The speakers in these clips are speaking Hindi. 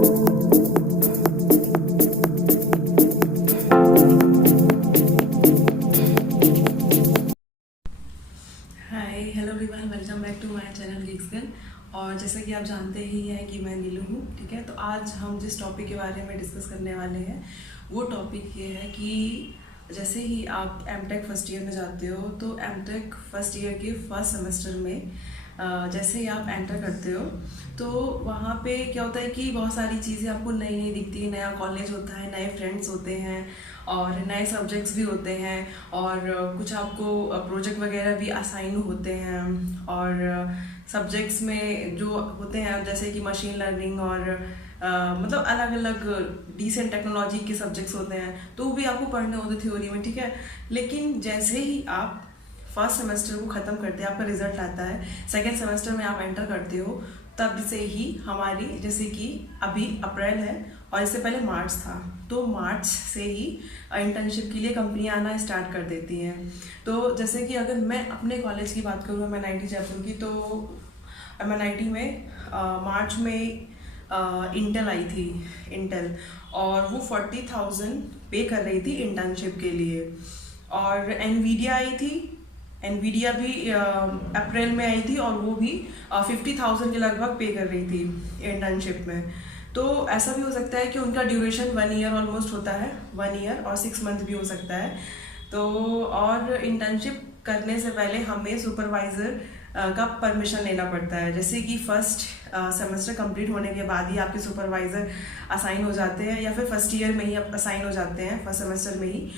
Hello everyone, welcome back to my channel Gigs Girl. और जैसा कि आप जानते ही हैं कि मैं नीलू हूँ, ठीक है। तो आज हम जिस टॉपिक के बारे में डिस्कस करने वाले हैं वो टॉपिक ये है कि जैसे ही आप एमटेक फर्स्ट ईयर में जाते हो तो एमटेक फर्स्ट ईयर के फर्स्ट सेमेस्टर में जैसे ही आप एंटर करते हो तो वहाँ पे क्या होता है कि बहुत सारी चीज़ें आपको नई नई दिखती है। नया कॉलेज होता है, नए फ्रेंड्स होते हैं और नए सब्जेक्ट्स भी होते हैं और कुछ आपको प्रोजेक्ट वगैरह भी असाइन होते हैं। और सब्जेक्ट्स में जो होते हैं जैसे कि मशीन लर्निंग और मतलब अलग अलग डिसेंट टेक्नोलॉजी के सब्जेक्ट्स होते हैं, तो वो भी आपको पढ़ने होते थ्योरी में, ठीक है। लेकिन जैसे ही आप फर्स्ट सेमेस्टर को ख़त्म करते हैं, आपका रिजल्ट आता है, सेकेंड सेमेस्टर में आप एंटर करते हो, तब से ही हमारी, जैसे कि अभी अप्रैल है और इससे पहले मार्च था, तो मार्च से ही इंटर्नशिप के लिए कंपनियां आना स्टार्ट कर देती हैं। तो जैसे कि अगर मैं अपने कॉलेज की बात करूँ, MNIT जयपुर की, तो MNIT में मार्च में इंटेल आई थी, इंटेल, और वो 40,000 पे कर रही थी इंटर्नशिप के लिए। और एनवीडिया आई थी, एनवीडिया भी अप्रैल में आई थी और वो भी 50,000 के लगभग पे कर रही थी इंटर्नशिप में। तो ऐसा भी हो सकता है कि उनका ड्यूरेशन 1 ईयर ऑलमोस्ट होता है, 1 ईयर और 6 मंथ भी हो सकता है। तो और इंटर्नशिप करने से पहले हमें सुपरवाइज़र का परमिशन लेना पड़ता है। जैसे कि फर्स्ट सेमेस्टर कंप्लीट होने के बाद ही आपके सुपरवाइज़र असाइन हो जाते हैं, या फिर फर्स्ट ईयर में ही असाइन हो जाते हैं, फर्स्ट सेमेस्टर में ही।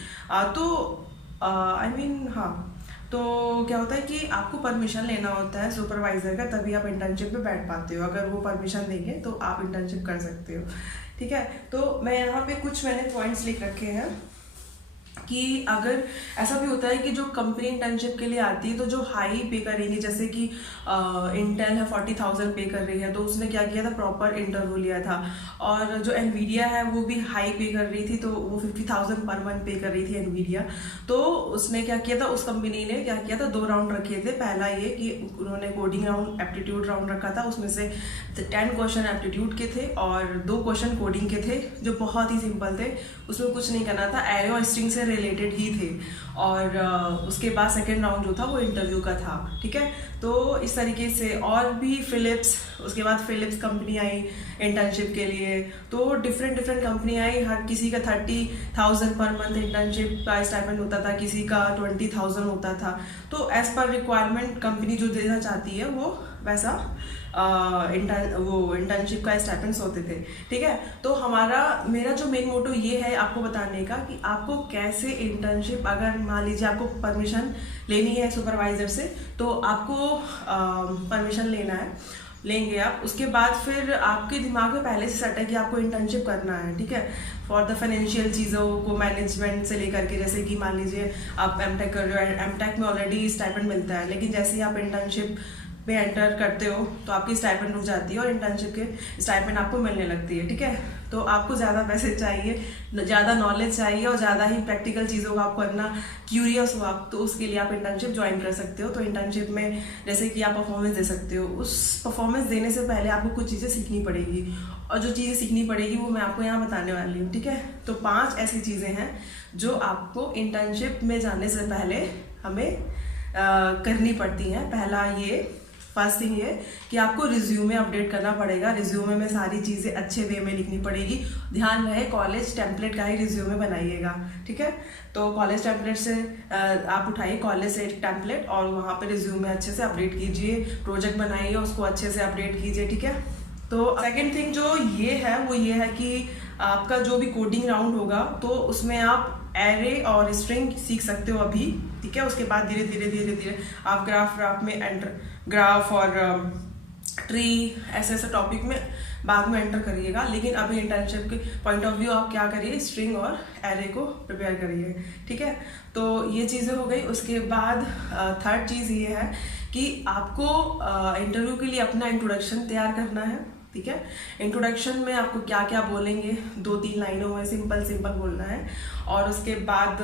हाँ, तो क्या होता है कि आपको परमिशन लेना होता है सुपरवाइज़र का, तभी आप इंटर्नशिप में बैठ पाते हो। अगर वो परमिशन देंगे तो आप इंटर्नशिप कर सकते हो, ठीक है। तो मैं यहाँ पे मैंने पॉइंट्स लिख रखे हैं कि अगर ऐसा भी होता है कि जो कंपनी इंटर्नशिप के लिए आती है तो जो हाई पे करेंगे, जैसे कि इंटेल है 40,000 पे कर रही है, तो उसने क्या किया था, प्रॉपर इंटरव्यू लिया था। और जो एनवीडिया है वो भी हाई पे कर रही थी, तो वो 50,000 पर मंथ पे कर रही थी एनवीडिया। तो उसने क्या किया था, उस कंपनी ने क्या किया था, 2 राउंड रखे थे। पहला ये कि उन्होंने कोडिंग राउंड, एप्टीट्यूड राउंड रखा था, उसमें से 10 क्वेश्चन एप्टीट्यूड के थे और 2 क्वेश्चन कोडिंग के थे, जो बहुत ही सिंपल थे, उसमें कुछ नहीं करना था, एरे और स्ट्रिंग से रिलेटेड ही थे। और उसके बाद सेकेंड राउंड जो था वो इंटरव्यू का था, ठीक है। तो इस तरीके से और भी फिलिप्स, उसके बाद फिलिप्स कंपनी आई इंटर्नशिप के लिए। तो डिफरेंट कंपनी आई, हर किसी का 30,000 पर मंथ इंटर्नशिप का स्टाइपेंड होता था, किसी का 20,000 होता था। तो एज पर रिक्वायरमेंट कंपनी जो देना चाहती है वो वैसा इंटर्नशिप का स्टाइपेंड्स होते थे, ठीक है। तो मेरा जो मेन मोटो ये है आपको बताने का कि आपको कैसे इंटर्नशिप, अगर मान लीजिए आपको परमिशन लेनी है सुपरवाइजर से, तो आपको परमिशन लेंगे आप। उसके बाद फिर आपके दिमाग में पहले से सेट है कि आपको इंटर्नशिप करना है, ठीक है। फॉर द फाइनेंशियल चीज़ों को, मैनेजमेंट से लेकर के, जैसे कि मान लीजिए आप एमटेक कर रहे हो, एमटेक में ऑलरेडी स्टाइपेंड मिलता है, लेकिन जैसे ही आप इंटर्नशिप में एंटर करते हो तो आपकी स्टाइपेंड रुक जाती है और इंटर्नशिप के स्टाइपेंड आपको मिलने लगती है, ठीक है। तो आपको ज़्यादा पैसे चाहिए, ज़्यादा नॉलेज चाहिए और ज़्यादा ही प्रैक्टिकल चीज़ों को आप करना क्यूरियस हो आप, तो उसके लिए आप इंटर्नशिप ज्वाइन कर सकते हो। तो इंटर्नशिप में जैसे कि आप परफॉर्मेंस दे सकते हो, उस परफॉर्मेंस देने से पहले आपको कुछ चीज़ें सीखनी पड़ेगी, और जो चीज़ें सीखनी पड़ेगी वो मैं आपको यहाँ बताने वाली हूँ, ठीक है। तो 5 ऐसी चीज़ें हैं जो आपको इंटर्नशिप में जाने से पहले हमें करनी पड़ती हैं। पहला ये, फर्स्ट थिंग ये कि आपको रिज्यूमे अपडेट करना पड़ेगा। रिज्यूमे में सारी चीज़ें अच्छे वे में लिखनी पड़ेगी। ध्यान रहे, कॉलेज टेम्पलेट का ही रिज्यूमे बनाइएगा, ठीक है। तो कॉलेज टेम्पलेट से आप उठाइए कॉलेज से एक टेम्पलेट और वहाँ पे रिज्यूमे अच्छे से अपडेट कीजिए, प्रोजेक्ट बनाइए, उसको अच्छे से अपडेट कीजिए, ठीक है। तो सेकेंड थिंग जो ये है वो ये है कि आपका जो भी कोडिंग राउंड होगा तो उसमें आप एरे और स्ट्रिंग सीख सकते हो अभी, ठीक है। उसके बाद धीरे धीरे आप ग्राफ और ट्री ऐसे टॉपिक में बाद में एंटर करिएगा। लेकिन अभी इंटर्नशिप के पॉइंट ऑफ व्यू आप क्या करिए, स्ट्रिंग और एरे को प्रिपेयर करिए, ठीक है। तो ये चीज़ें हो गई। उसके बाद थर्ड चीज़ ये है कि आपको इंटरव्यू के लिए अपना इंट्रोडक्शन तैयार करना है, ठीक है। इंट्रोडक्शन में आपको क्या क्या बोलेंगे, 2-3 लाइनों में सिंपल बोलना है। और उसके बाद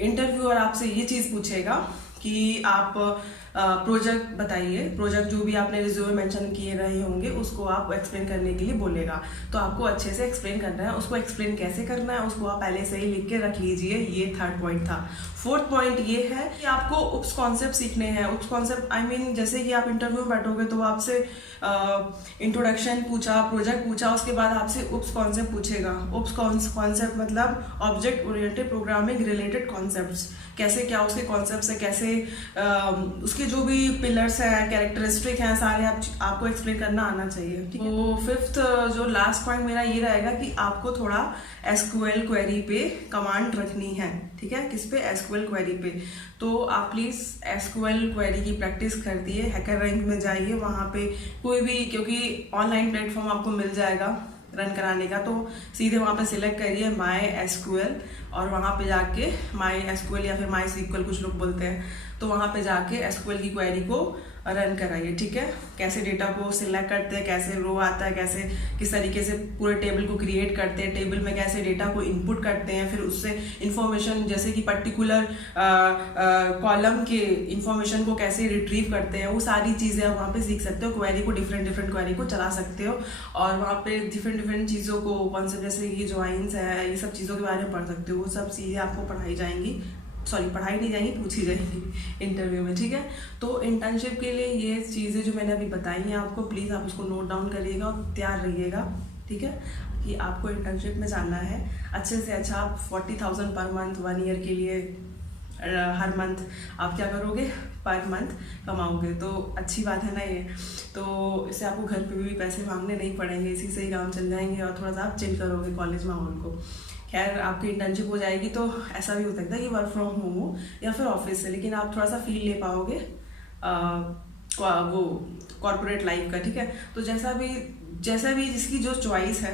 इंटरव्यूअर आपसे ये चीज़ पूछेगा कि आप प्रोजेक्ट बताइए, प्रोजेक्ट जो भी आपने रिज्यूमे मेंशन किए रहे होंगे उसको आप एक्सप्लेन करने के लिए बोलेगा। तो आपको अच्छे से एक्सप्लेन करना है। उसको एक्सप्लेन कैसे करना है उसको आप पहले से ही लिख के रख लीजिए। ये 3rd पॉइंट था। 4th पॉइंट ये है कि आपको उप्स कॉन्सेप्ट सीखने हैं। उप्स कॉन्सेप्ट आई मीन जैसे कि आप इंटरव्यू में बैठोगे तो आपसे इंट्रोडक्शन पूछा, प्रोजेक्ट पूछा, उसके बाद आपसे उप्स कॉन्सेप्ट पूछेगा। उप्स कॉन्सेप्ट मतलब object oriented programming related concepts, कैसे क्या उसके कॉन्सेप्ट्स है, कैसे उसके जो भी पिलर्स हैं, कैरेक्टरिस्टिक हैं, सारे आपको एक्सप्लेन करना आना चाहिए। ठीक है। तो 5th जो लास्ट पॉइंट मेरा ये रहेगा कि आपको थोड़ा एसक्यूएल क्वेरी पे कमांड रखनी है। ठीक है। किस पे? एसक्यूएल क्वेरी पे। तो आप प्लीज एसक्यूएल क्वेरी की प्रैक्टिस कर दिए, हैकर रैंक में जाइए, वहां पे कोई भी, क्योंकि ऑनलाइन प्लेटफॉर्म आपको मिल जाएगा रन कराने का, तो सीधे वहां पे सिलेक्ट करिए माई एसक्यूएल और वहां पे जाके माई एसक्यूएल या फिर माई सीक्वल कुछ लोग बोलते हैं, तो वहां पे जाके एसक्यूएल की क्वेरी को रन कराइए। ठीक है। कैसे डेटा को सिलेक्ट करते हैं, कैसे रो आता है, कैसे किस तरीके से पूरे टेबल को क्रिएट करते हैं, टेबल में कैसे डेटा को इनपुट करते हैं, फिर उससे इंफॉर्मेशन जैसे कि पर्टिकुलर कॉलम के इंफॉर्मेशन को कैसे रिट्रीव करते हैं, वो सारी चीज़ें आप वहाँ पे सीख सकते हो। क्वेरी को डिफरेंट क्वेरी को चला सकते हो और वहाँ पे डिफरेंट चीज़ों को कॉन्सेप्ट जैसे कि ज्वाइंस है, ये सब चीज़ों के बारे में पढ़ सकते हो। वो सब चीज़ें आपको पढ़ाई जाएंगी, सॉरी पढ़ाई नहीं जाएंगी, पूछी जाएंगी इंटरव्यू में। ठीक है। तो इंटर्नशिप के लिए ये चीज़ें जो मैंने अभी बताई हैं आपको, प्लीज़ आप उसको नोट डाउन करिएगा और तैयार रहिएगा। ठीक है। कि आपको इंटर्नशिप में जाना है, अच्छे से अच्छा आप 40,000 पर मंथ 1 ईयर के लिए हर मंथ आप क्या करोगे, पर मंथ कमाओगे। तो अच्छी बात है ना ये। तो इससे आपको घर पे भी पैसे मांगने नहीं पड़ेंगे, इसी से ही काम चल जाएंगे और थोड़ा सा आप चिल करोगे कॉलेज माहौल को। खैर आपकी इंटर्नशिप हो जाएगी तो ऐसा भी हो सकता है कि वर्क फ्रॉम होम हो या फिर ऑफिस से, लेकिन आप थोड़ा सा फील ले पाओगे वो कॉर्पोरेट लाइफ का। ठीक है। तो जैसा भी जिसकी जो चॉइस है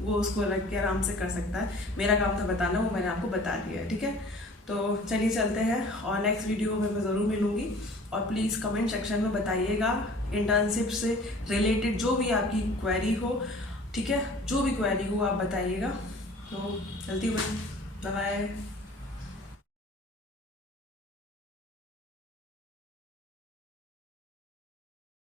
वो उसको रख के आराम से कर सकता है। मेरा काम था बताना, वो मैंने आपको बता दिया है। ठीक है। तो चलिए चलते हैं और नेक्स्ट वीडियो में मैं ज़रूर मिलूंगी। और प्लीज़ कमेंट सेक्शन में बताइएगा इंटर्नशिप से रिलेटेड जो भी आपकी क्वेरी हो। ठीक है। जो भी क्वेरी हो आप बताइएगा। तो चलती हूँ, बाय बाय।